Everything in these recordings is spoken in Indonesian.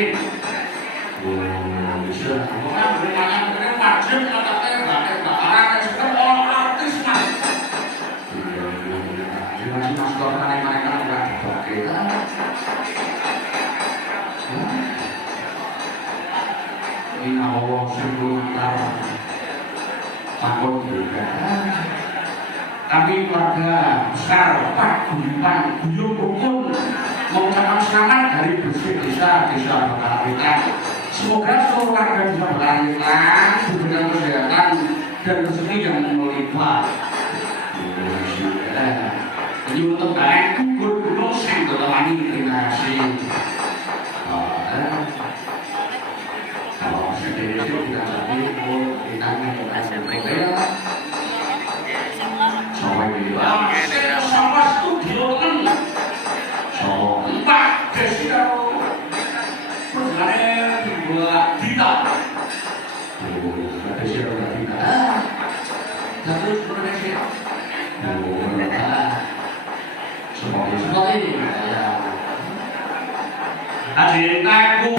Yakin. Oh, bisa. Pokoknya rumahnya keren wajib katanya barang sekarang orang artis mas. Iya, masih masuk ke mana-mana kan nggak dipakai kan? Ini awal sebelum takut juga. Tapi keluarga besar Pak Guyupan Guyup Rukun mengucapkan selamat dari bersih desa Bakarawita. Semoga seluruh warga bisa berlanjutan, diberikan kesehatan dan rezeki yang melimpah. Ini untuk barang gugur gunung Senggolewangi. Terima kasih. Kalau sendiri itu tidak lagi kita mencoba sampai di bawah. Sama studio kan. So, empat desiro. Perjalanan dua Dita. Desiro dua Dita. Terus Indonesia. Seperti ya. Hadirin aku.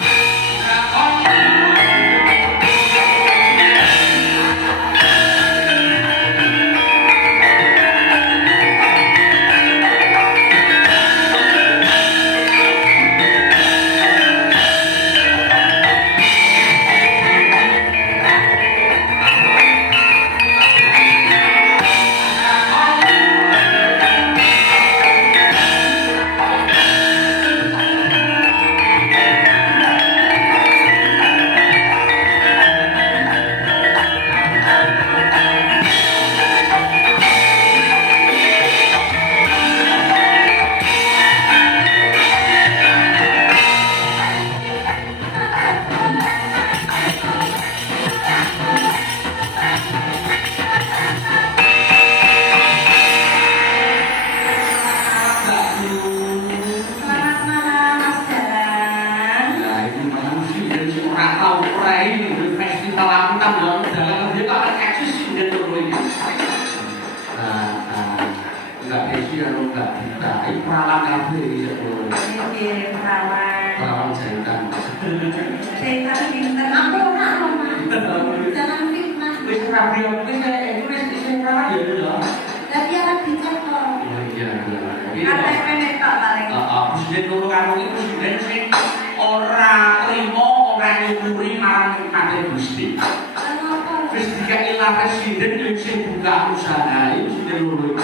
Presiden yang sing buka usaha itu sudah lulus.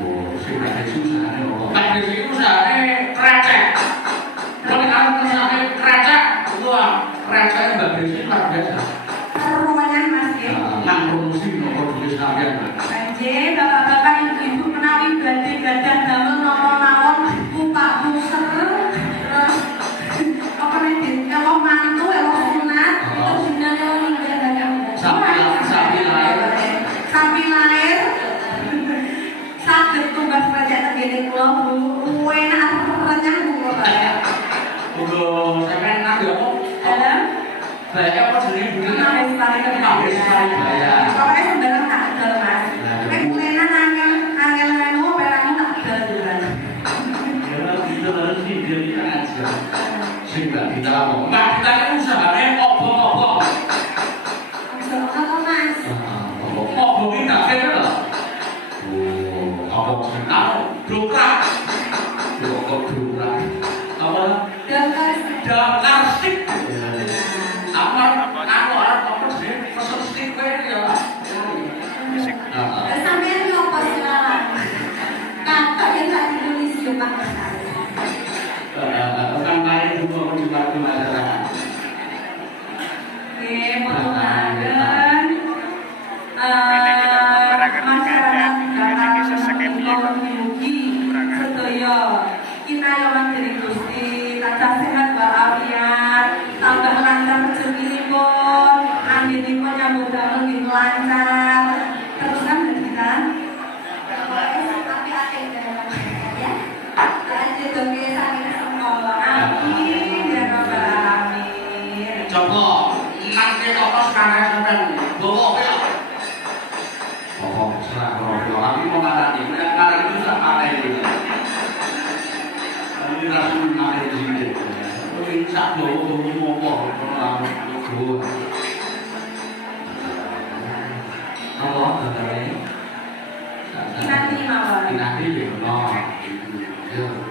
Oh, sing ada usahane apa? Pak Desi usahane krecek. Kalau kalau usahane krecek, wah, kreceknya Mbak Desi luar biasa. Rumahan Mas ya. Nang promosi nopo duwe sampeyan. Banjir bapak-bapak ibu-ibu menawi badhe gadah damel napa mawon buka buser terus apa nek kalau mantu elo sunat terus dinane ninggal gadah. Sapi lahir saged tumbas kerajaan tegene kula Bu enak renyah kula Pak. Ugo sampeyan nang yo apa? Dalam Bayar apa jenenge Bu? Nang Lestari bayar. Pokoknya sembarang tak adol Mas. Nek kulenan angel anu perang tak adol dolan. Ya kita harus dia aja. Sing Mbak Dita apa? Mbak Dita kan usahane opo-opo. Usaha apa Mas? Opo iki tak kira lho. Oh, apa senang dokrak. Kok dokrak. Apa? Dakar stick. Apa apa sih? Pesen stick kowe ya. Sampeyan ngopo selalah? Kakak yang tak ditulis yo Pak. Kan kali juga menjual masyarakat. Oke, potongan. Masyarakat bakal memiliki nanti ya no. Yo.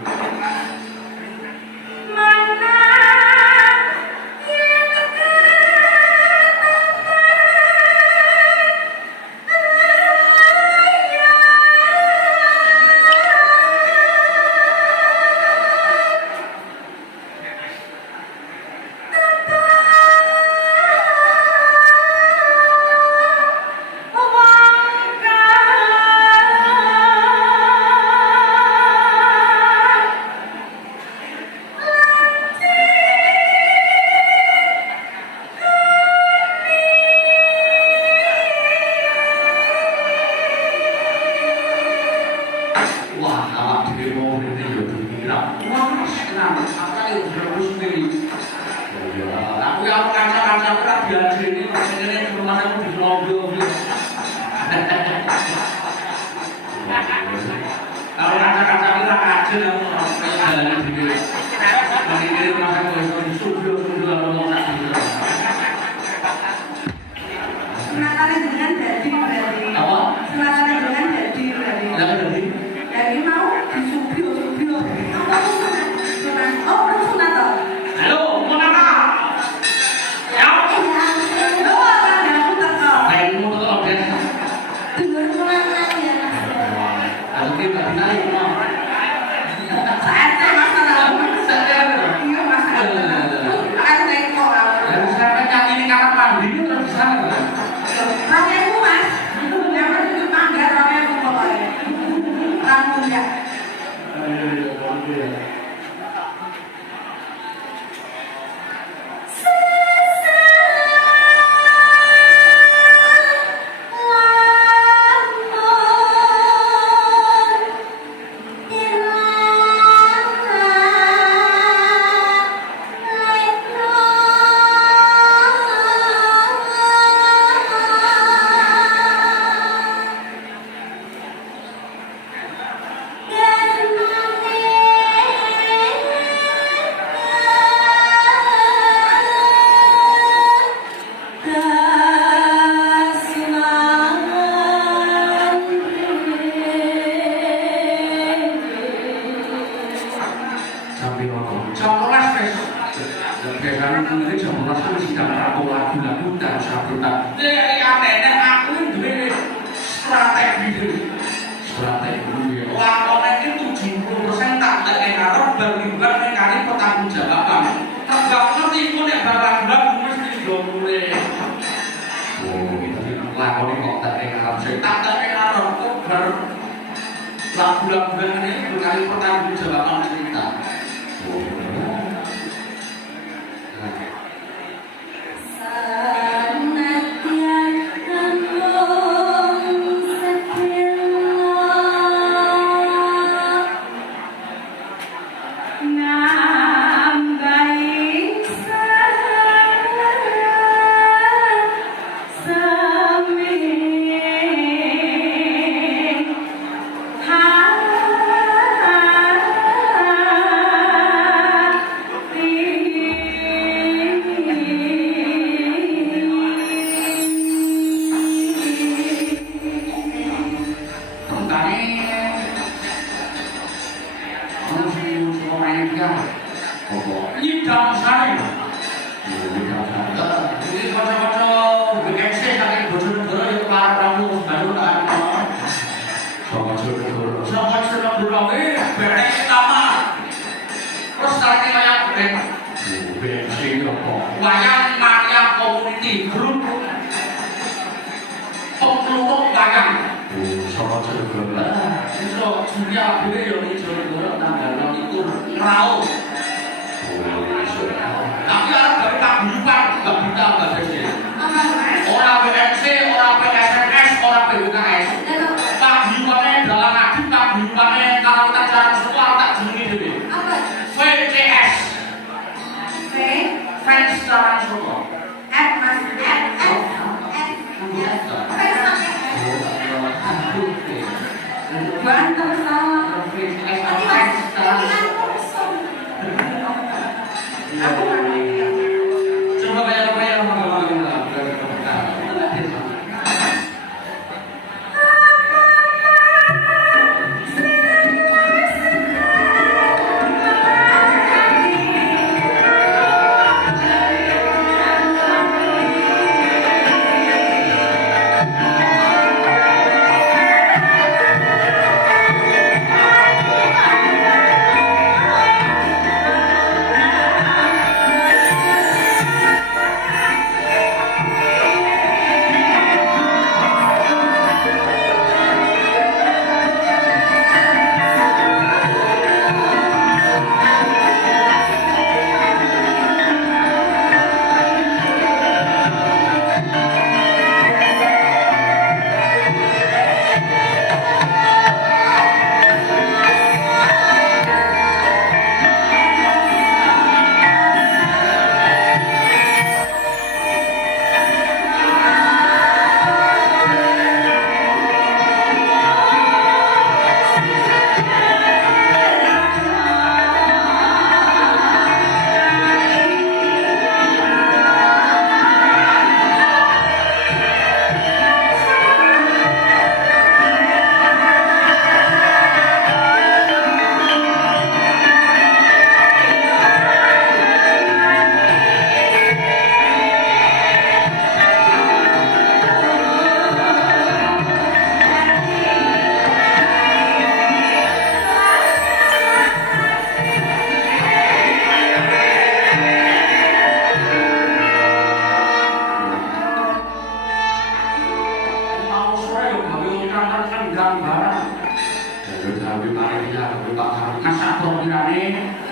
Jawi Maria, Jawi Pak Harun. Masa program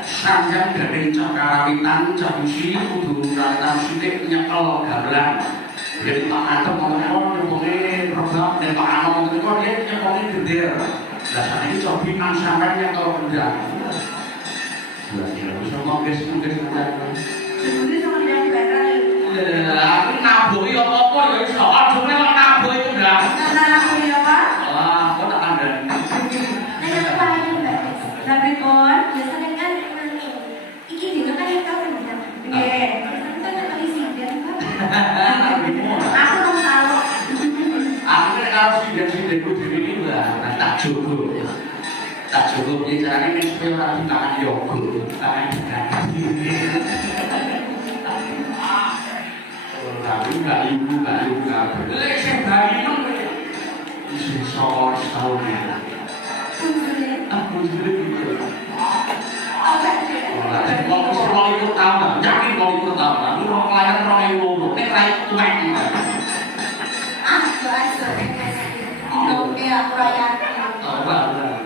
sampeyan dari Cakarawitan Jamusi kudu ratan sithik nyekel gamelan. Yen Pak Antem ngomong ngomongé program dan Pak Anom ngomong dia nyekoli gender. Lah sakniki cobi nang sampeyan nyekel kendang. Lah ya bisa mongges sampeyan. Jadi sama dia bareng. Aku nabuhi apa-apa ya iso. Aja nek nabuhi kendang. Nah, aku ya, Pak. Wah, kok tak kandhani. Nah, apa yang Mbak? Capricorn. Biasanya kan nanti iki dino kan yang kau kan. Nggih. Biasanya kan ada presiden Pak. Aku mau tahu. Aku nek karo siden-sidenku dhewe iki lah tak jogo. Tak jogo piye carane nek supaya ora ditangan yoga. Tangan tapi enggak ibu kabeh. Lek sing bayi nang iso setahun ya. Kunjungnya. Aku sendiri gitu. Apa sih? Kalau mau ikut tahu, yakin mau ikut tahu. Lu mau pelayan orang yang lulu, nek rai tuwek. Ah, bahasa. Dino ya proyek. Oh, bagus.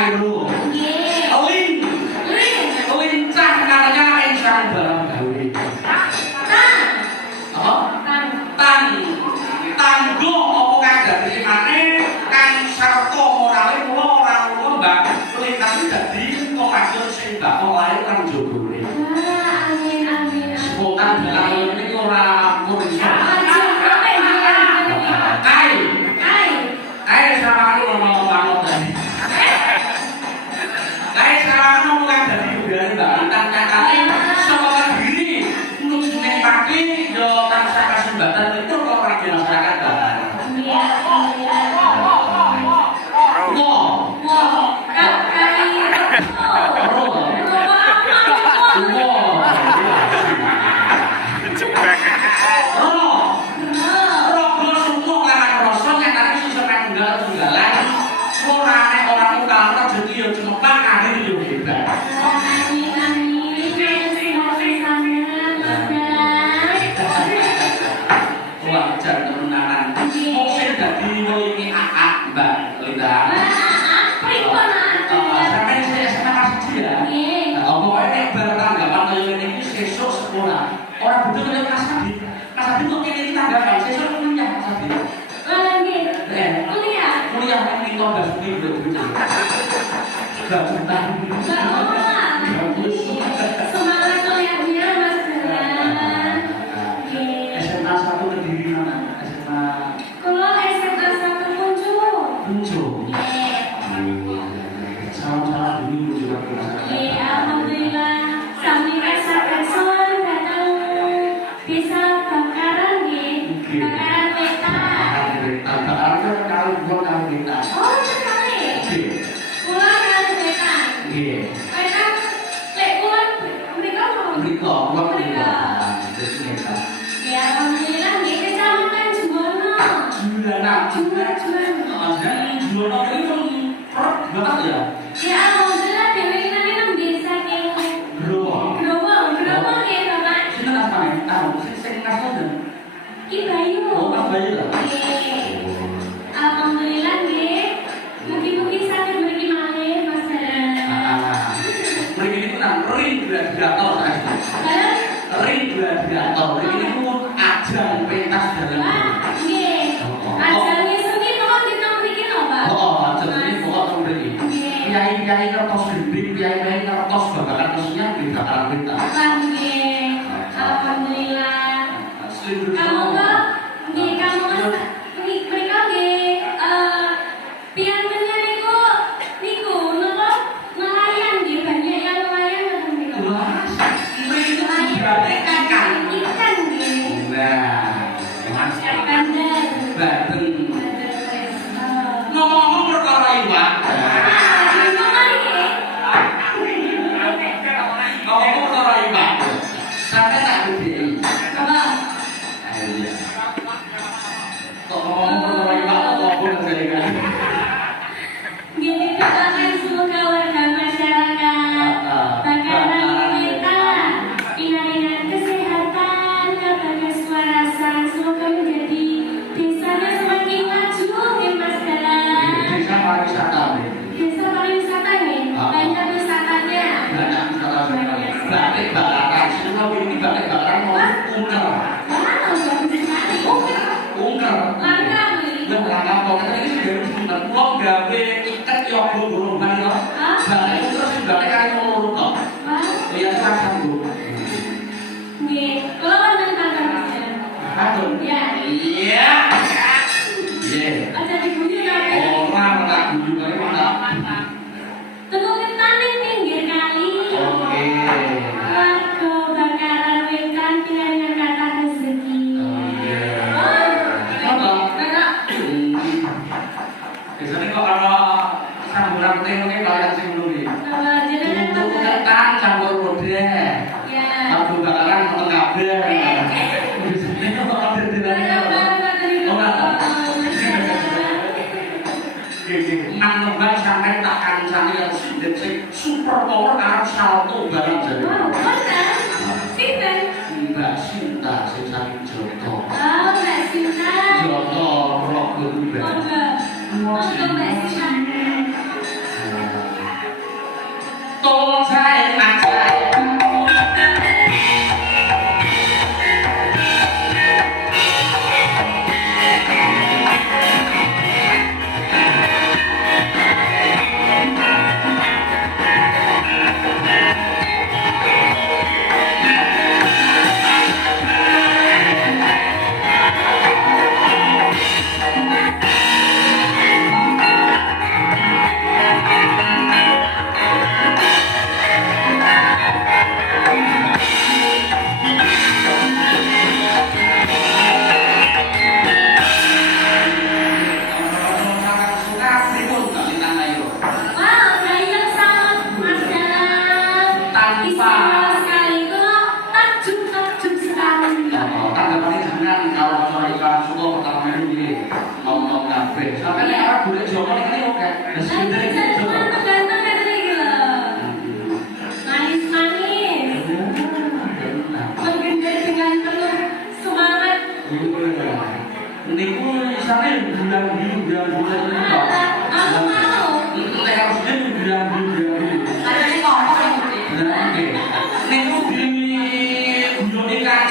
ayo. Nggih. Lincah katanya insang dalam gawe. Apa? Tangguh apa kadari maneh kang sarta morale kula ora mbak lintas dadi komandan sing mbak lae kang jogone. Amin. Spontan dalam ini ora pun iso. Kai sama lu ngomong tadi. Kai sama lu ngomong tadi udah mbak Intan nyakane saka diri nuju ning pati yo tansah kasembatan itu kok ora masyarakat Bapak. Orang butuh oleh Mas Adi kok ini tanggapan sesuk kuliah Mas Adi. Kuliah ini tambah sini betul. Gak juta. Semangat kuliahnya Mas Galang. SMA 1 Kediri mana? SMA Kalau SMA 1 Punjul. Salam dulu juga Alhamdulillah. Sami kesakson datang bisa bakaran bakaran peta. Oh sekali. Pulang kali peta. Peta lek pulang mereka mau. Ya alhamdulillah di kecamatan Jumbono. Jualan ini kan banget ya. Ya alhamdulillah dewi nang nang desa kene. Growong ya Bapak. Sinten asmane? Sing ngasih Ki Bayu. Mas Bayu lah. Alhamdulillah nggih. Mugi-mugi saged mriki malih Mas Galang. Mriki niku nang ring gladiator saiki. Ring gladiator. Mriki niku ajang pentas dalam. Nggih. Ajane seni kok kita mriki lho, Pak. Ajang ini pokok teng mriki. Kiai-kiai kertas gede, kiai-kiai kertas bakalan mesinnya di bakalan pentas. Nggih. Alhamdulillah. Kamu kok nggih kamu mereka nggih piantune niku napa nelayan nggih banyak yang nelayan ngoten niku. Ikan nggih. Mas Bandar. Banten. Ngomong-ngomong perkara iwak. Ngomong perkara iwak. Sampai tak gede. Kok ngomong perkara iwak kok pun saya. Gini doakan semoga warga masyarakat bakaran kita dengan kesehatan, keberkesuarasan, semoga menjadi desanya semakin maju nih Mas Galang. Desa pariwisata nih. Desa pariwisata nih, banyak wisatanya. Banyak wisata. Batik bakaran, semua ini batik bakaran mau ungker. Wow, bagus sekali. Ungker. Langka nih. Langka pokoknya ini sudah disebutkan. Pulau gawe ikat yogo golongan itu. Batik terus batik kali mau lurut kok. Wah, Iya rasa bu. nih, kalau kan tentang Mas Galang. Aduh. Ya, Iya. Iya. ada ibunya tapi. Orang tak bujuk kali mana? Tengok taning pinggir kali. Oke. Warga bakaran wetan dengan kata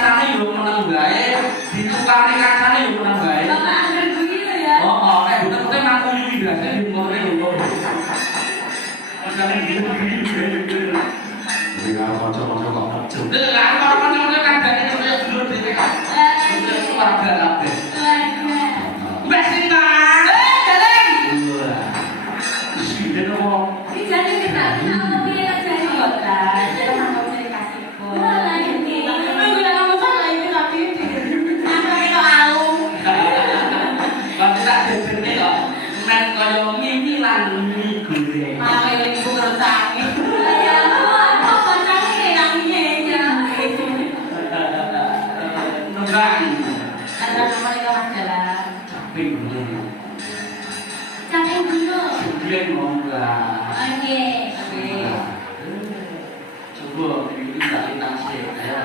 kancane yo meneng bae, ditukari kancane yo meneng bae. Bapak anggar begitu ya. Oh, nek bener-bener nang kuyu ndase di ngene lho. Makane gitu. Jadi kalau kanca-kanca kok kejem. Lah kanca-kanca kandhane kaya dulur dhewe kan. Keluarga kabeh. Wes Rina. Jalan. Siden apa? Ini jadi kita apa piye tak jadi kok ta. Kita mau cari kasih pun. Wah, ini. Minggu yang kamu sama ini tapi apa kita alung. Nanti tak jejene kok. Men kaya mimi lan mie goreng. Malah kayak ibu keroncang. Ya, apa pancane kayak ngene ya. Nembang. Ada nama kita mas jalan. Capek bener. Capek dulu. Biyen mongga. Oke. Coba ini tak intensif ya.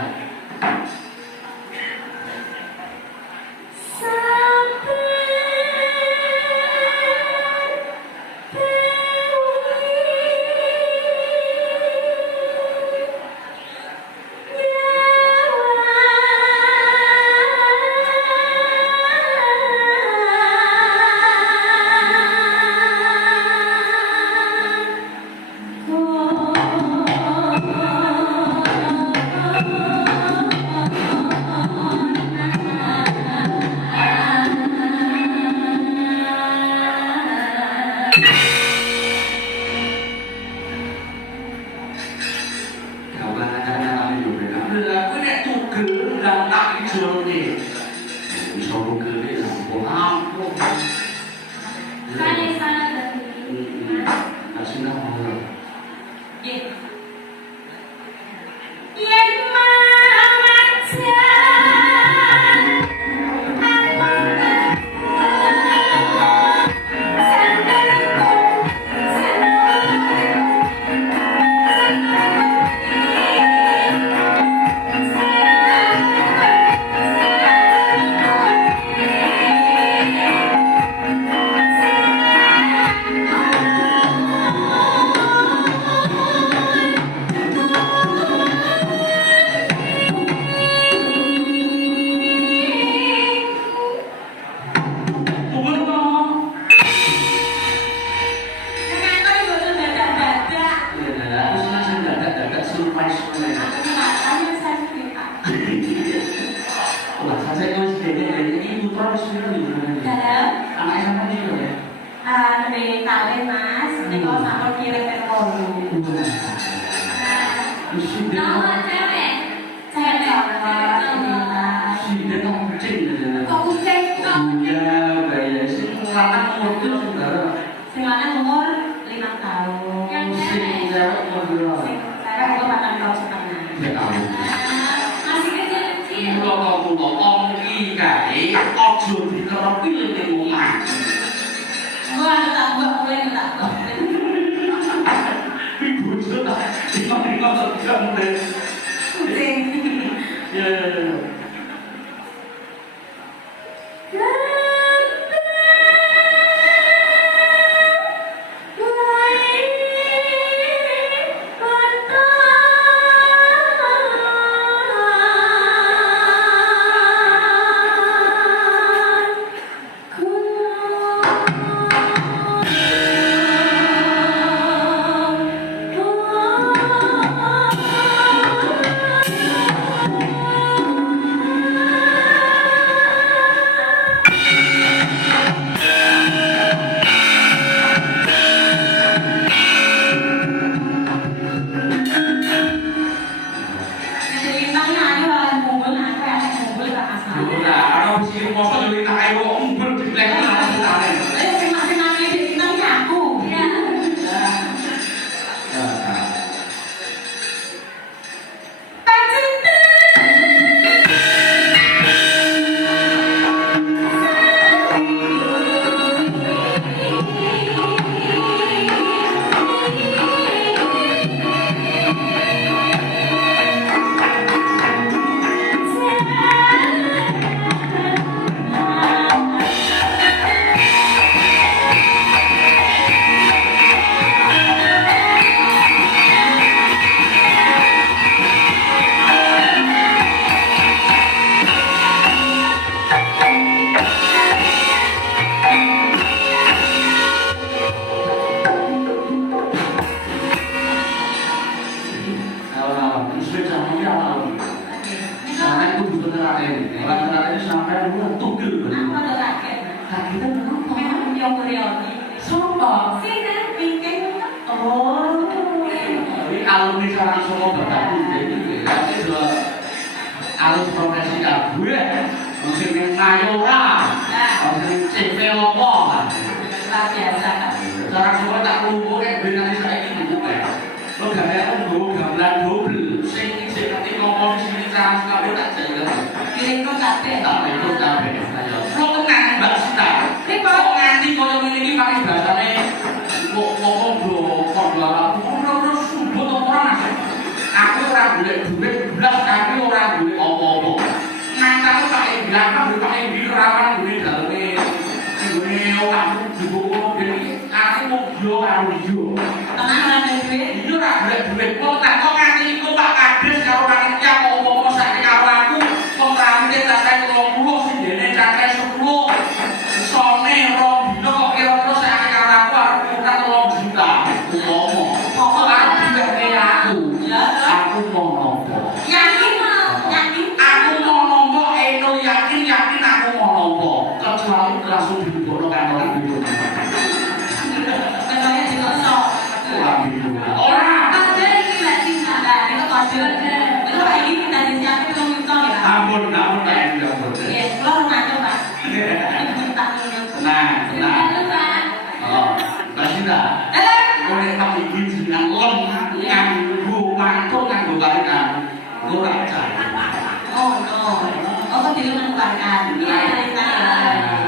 Sana sana dari. Yen Lebih kawin mas, ini kalau sama kirim ke Kolu. Nama cewek. Cewek kok kucing kok? Silakan umur 5 tahun. Sing cewek umur 8 tahun setengah. Masih kecil-kecil. Gua tak gua boleh tak gua. Kucing. ini. Orang ini sampai lu tugel. Aku ada kaget. Kagetnya kenapa? Memang yang berioni. Sopo? Sini, bikin. Oh. Ini alumni sarang Solo Bataku jadi itu alumni profesi gue mungkin yang ngayora mungkin CV lopo Luar biasa. sarang Solo tak lumpuh kayak gue nanti saya ini bukan lo gak ada unduh gamelan double sing nanti ngomong di sini sarang Solo tak jaga Kirim ke kabeh. tak itu kabeh lo tenang Mbak Sita Ini kok nganti kau memiliki pakai bahasanya kok ngomong bro kok ngomong subuh orang aku orang boleh duit belas kaki orang boleh apa-apa nah kamu pakai belakang pakai birawan boleh dalamnya ini orang juga jadi aku mau jual aku jual Tenang lah dari duit. itu orang boleh duit kok tak kok nganti itu Pak Kades kalau panitia mau ngomong sakit kalau aku pengrambutnya cakai 20 sih jadi cakai 10 soalnya rom dino kok kira-kira sakit kalau aku harus bukan 2 juta aku ngomong Pokoknya aku tidak kayak aku ya. aku mau nombok Yakin mau, yakin. aku mau nombok Eno yakin aku mau nombok kecuali langsung dibukul kantoran gitu Kecuali juga sok. orang gitu orang Kode ini lah sih, nah itu kode. Itu kayak gini kita disiapin belum itu ya. ampun kayak gitu Iya, lo rumah aja pak. nah Halo, Pak. oh pasti dah boleh kami izin dengan lemah nganggu mantul nganggu balikan gue raja Oh no, oh kok jadi mengeluarkan? Iya dari saya.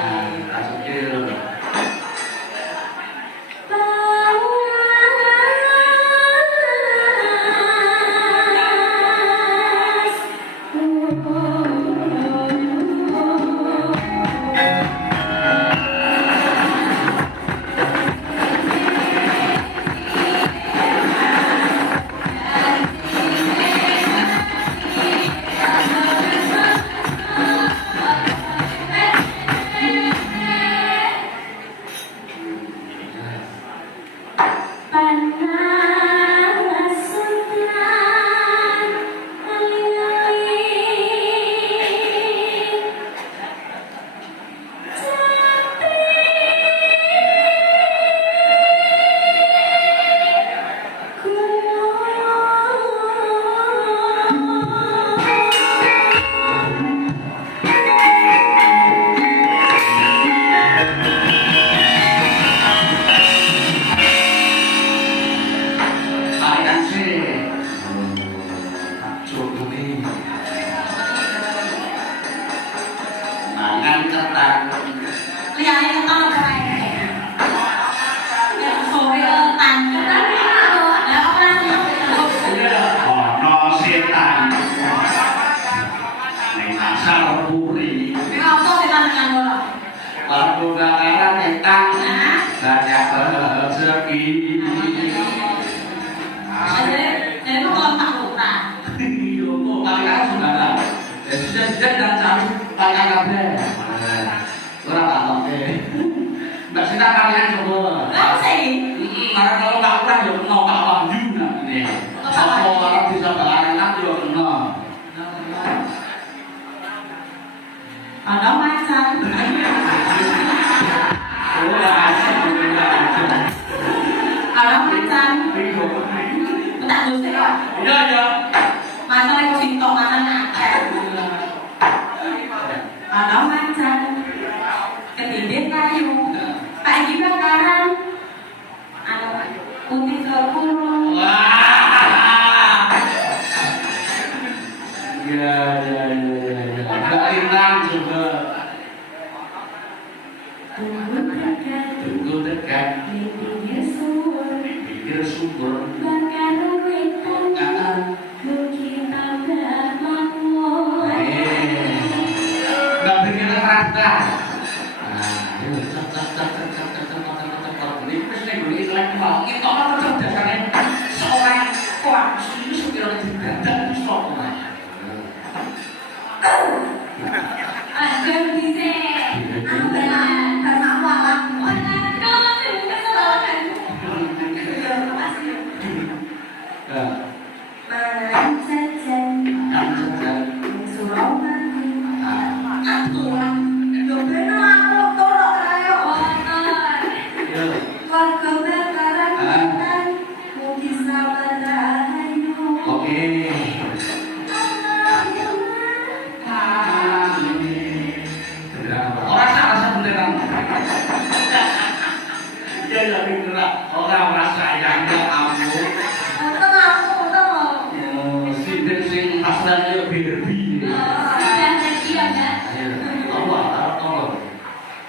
kaya Barbie. Sudah lagi ya, Mbak. Ayo, apa?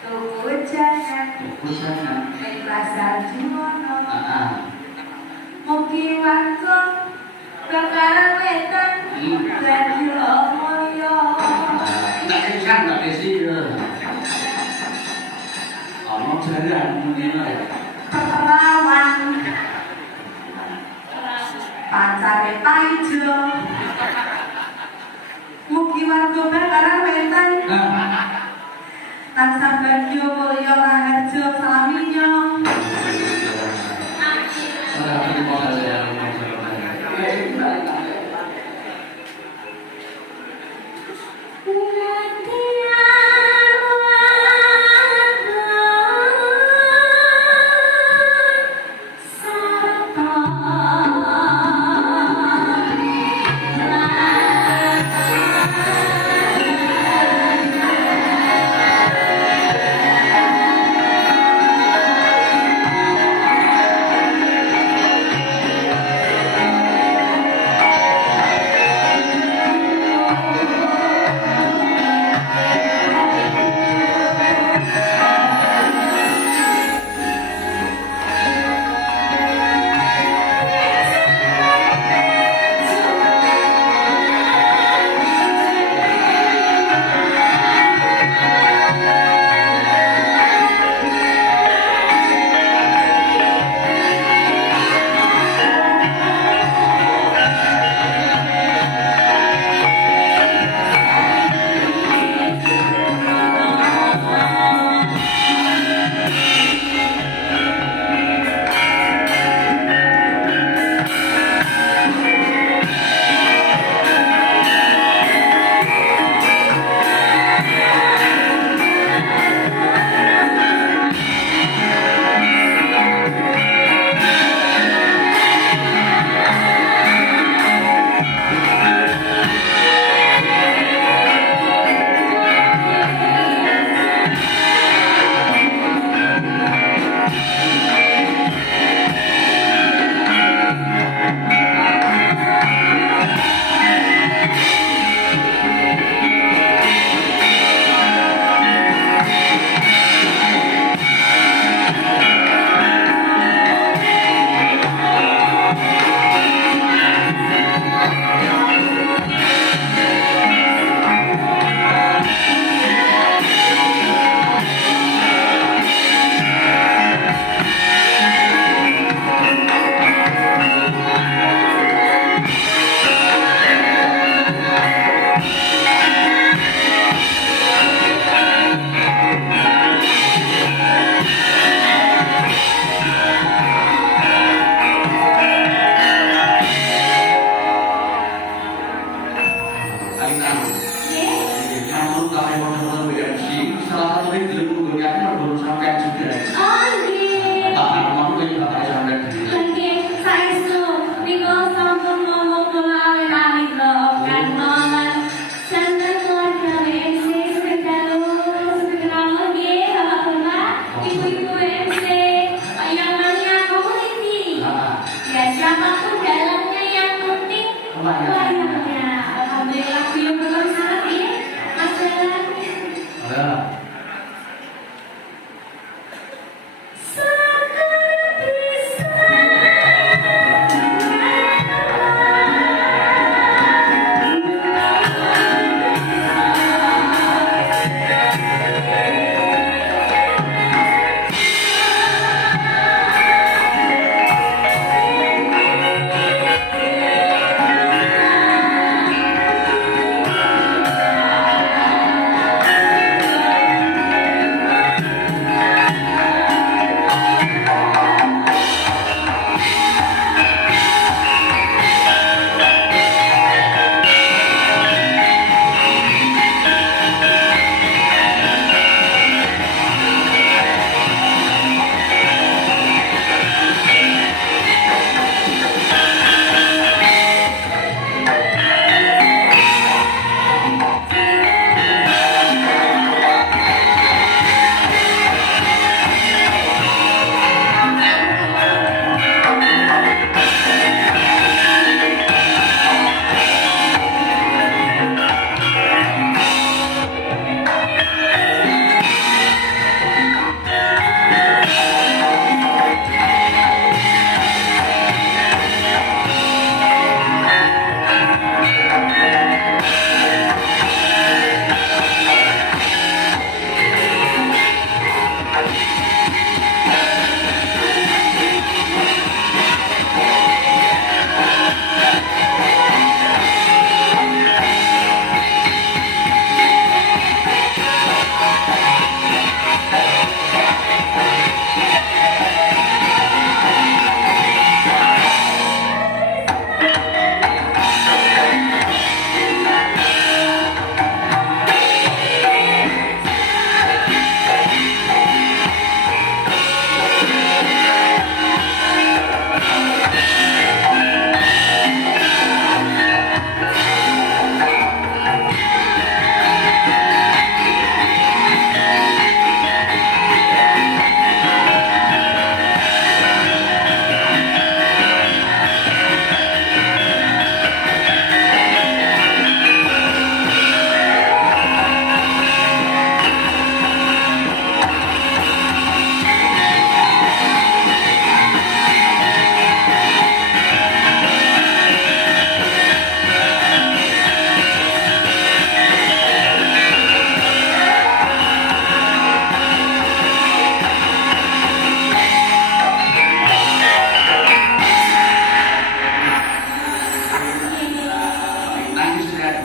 Tuku jangan Kusanan. ning pasar Juwono. Ah. Mugi warga bakaran wetan radio moyo. Tak kesan tak kesi. Ono jalan muni ae. Perawan pancare paijo. Mugi warga bakaran wetan tansah radio moyo raharjo salaminya. Terima kasih.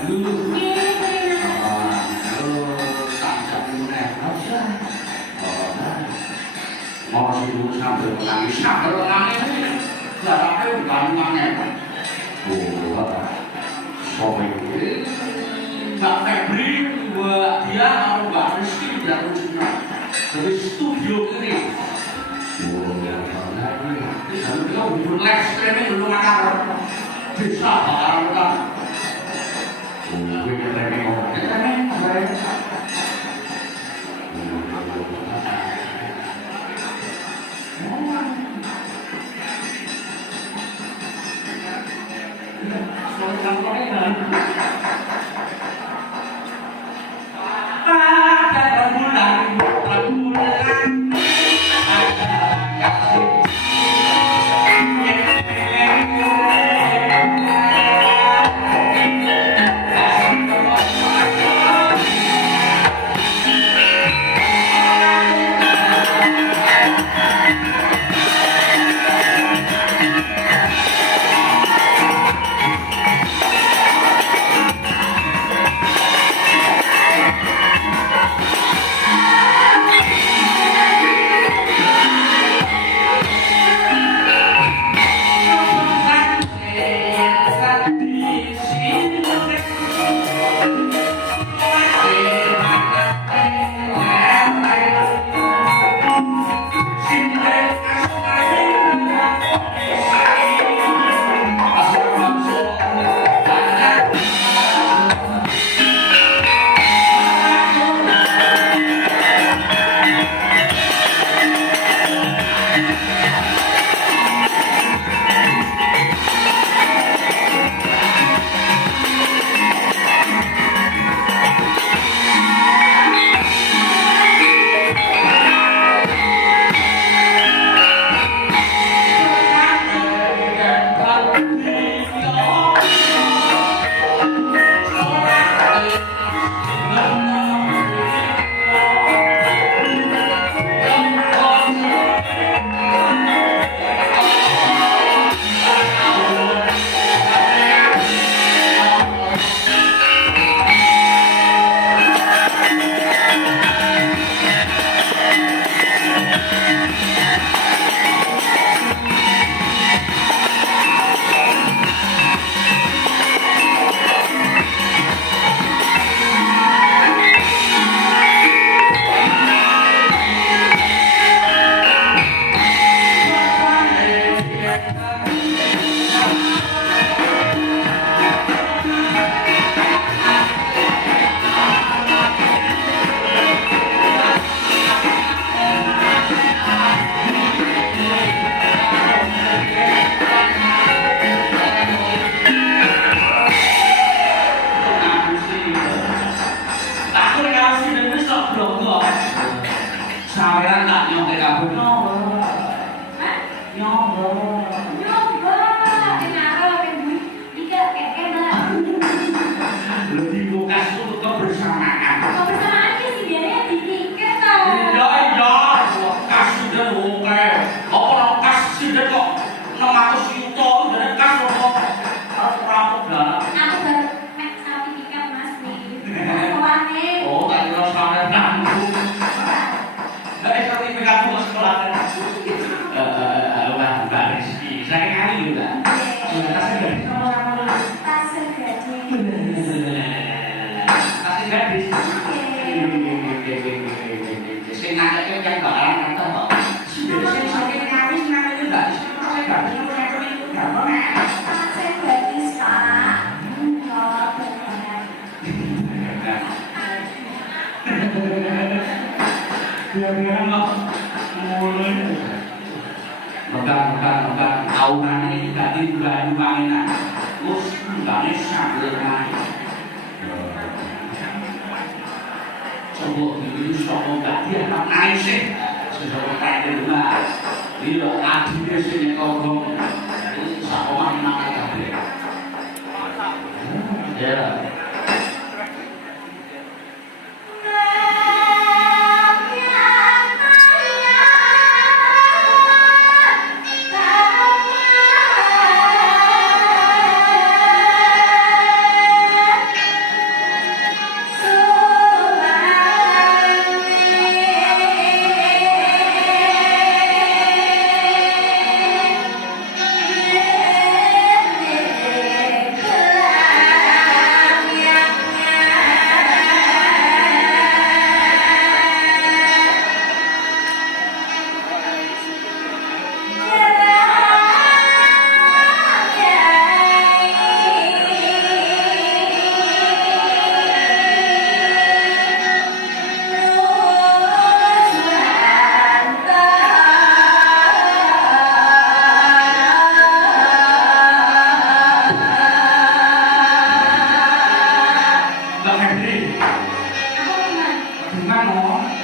dulu. Nggih, Rina. Tak meneh aja. Mau sibuk sambil menangis. Jarake bukan mangen. Sopo iki? Mbak Febri, Mbak Dia, karo Mbak Rizky yang lucunya dari studio ini. Dan dia hubungan live streaming dulu makar bisa bakalan gue streaming mau.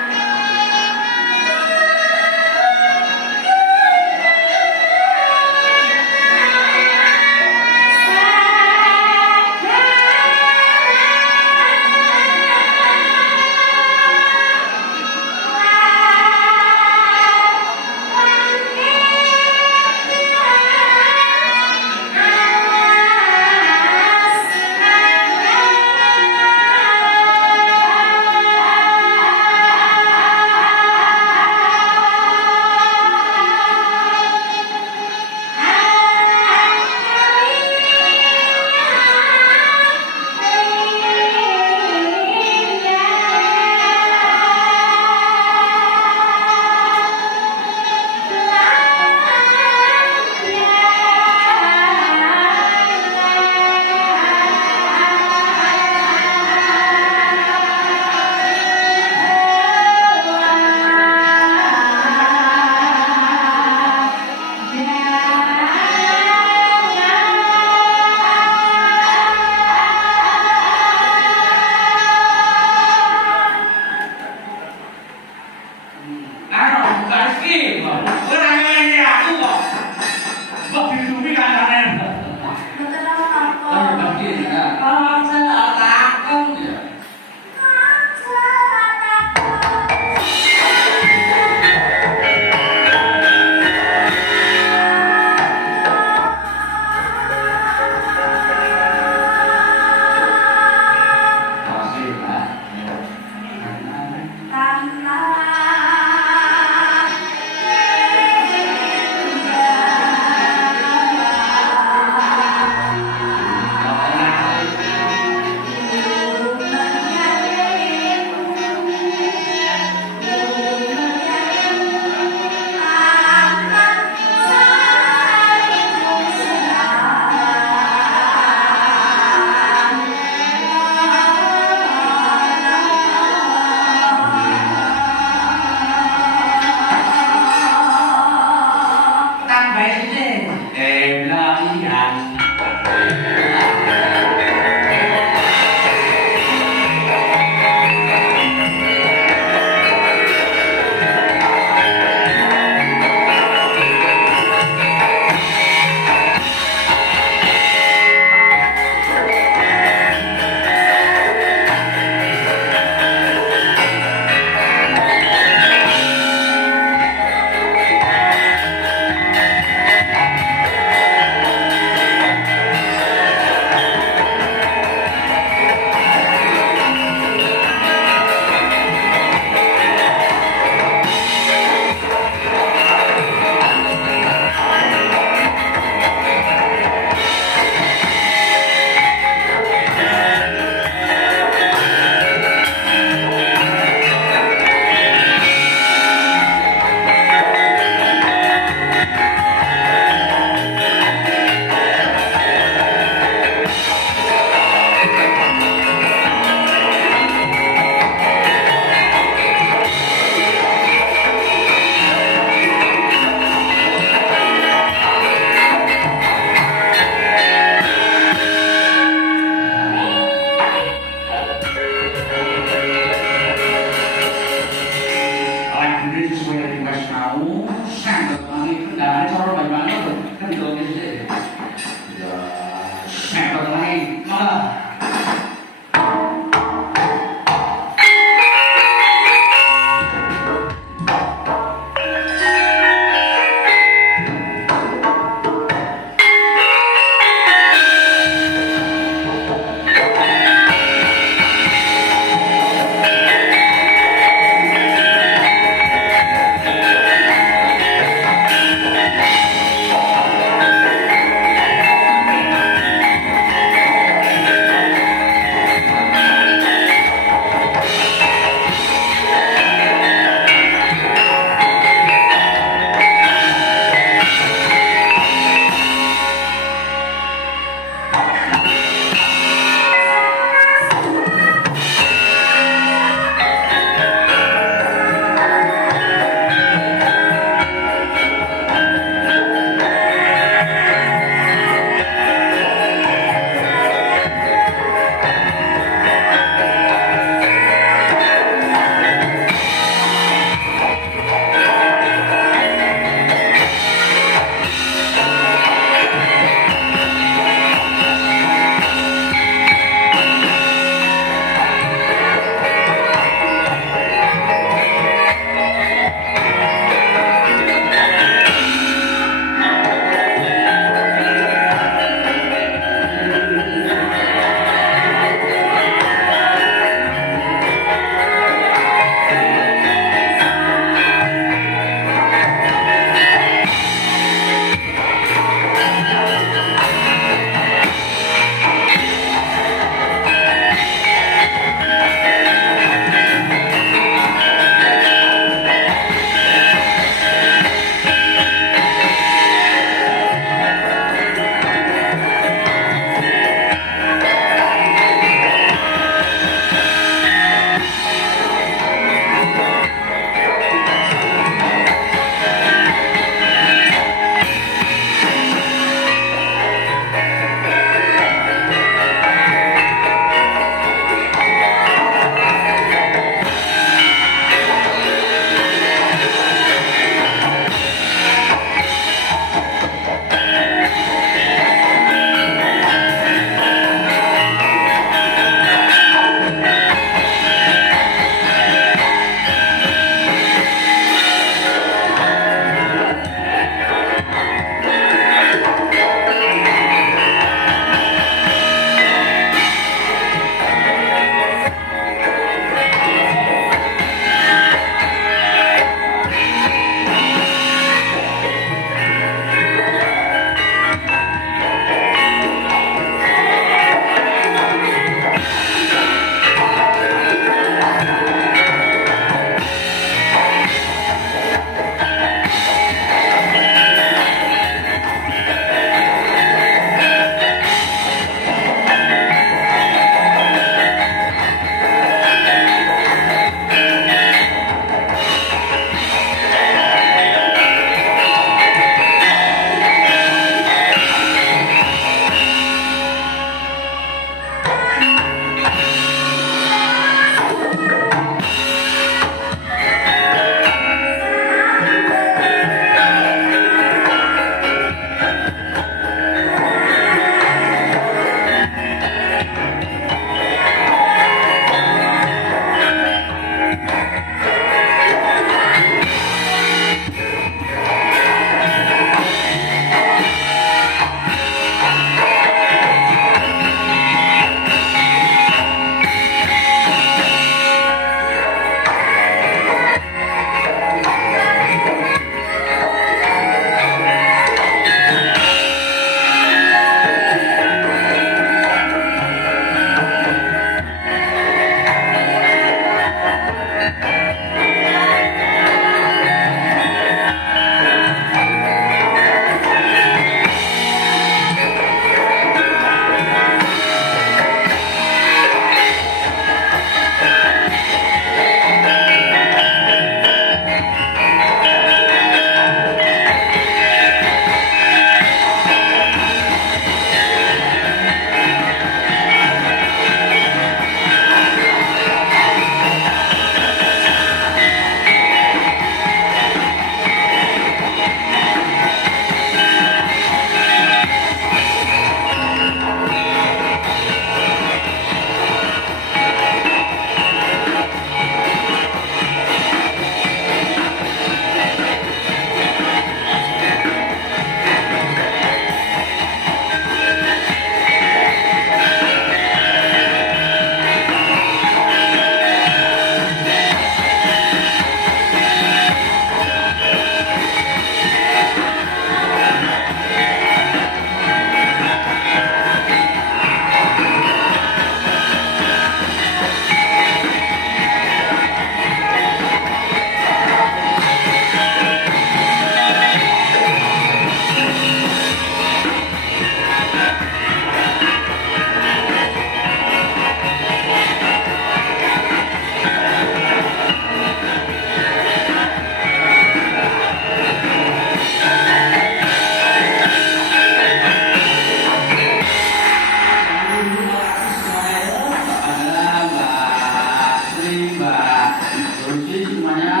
Jadi semuanya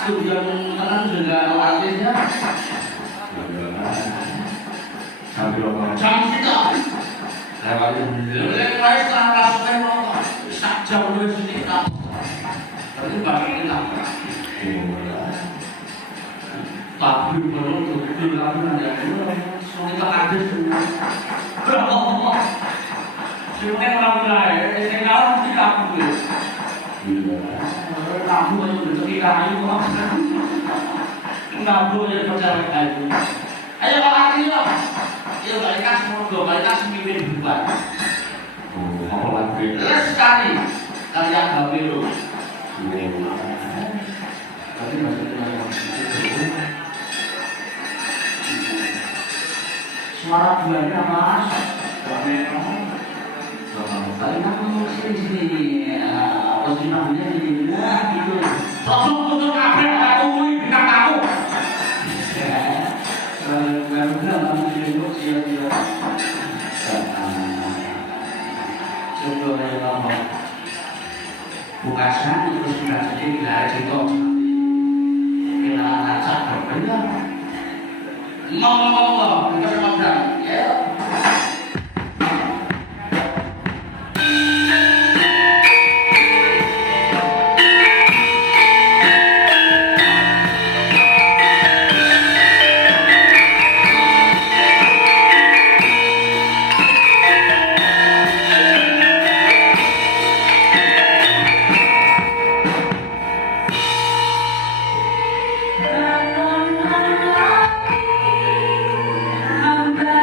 studio tenang juga artisnya. Sambil ngomong. Jam kita. Lewat mulai setelah rasukan rokok. Sak jam dulu sini kita. Tapi bagi kita. Tapi belum tuh lagu ada. Soalnya kita ada semua. Sebenarnya orang lain, saya kalah mesti kaku. Kamu aja udah ketika ayu kok. Kamu aja percaya ayu. Ayo lagi yuk. Yuk balikan semua dua, balikan semimin berubah. Apa lagi? Les sekali. Kalian gawe lo. Tapi suara buahnya mas. Kalian kamu sini apa sih namanya ini? Nah gitu. Langsung tutup kabel aku bintang tamu. Baru langsung dijemput sia-sia. Coba ya kamu. Bukasan itu sudah jadi wilayah cerita. Kita acak berbeda. Ngomong-ngomong, kita sama berang. Ya. Hamba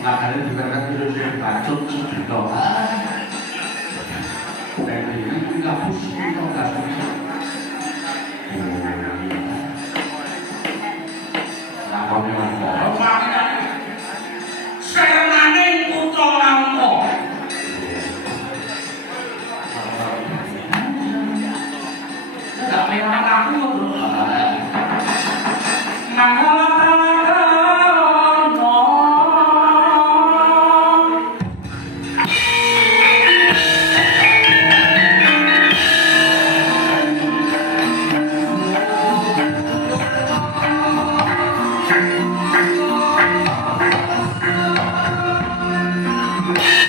Makanya juga kan terus bacot sejuta. Dan ini nggak pusing atau nggak susah. Lakon yang kok. Serengane putra Nangka. Enggak memang aku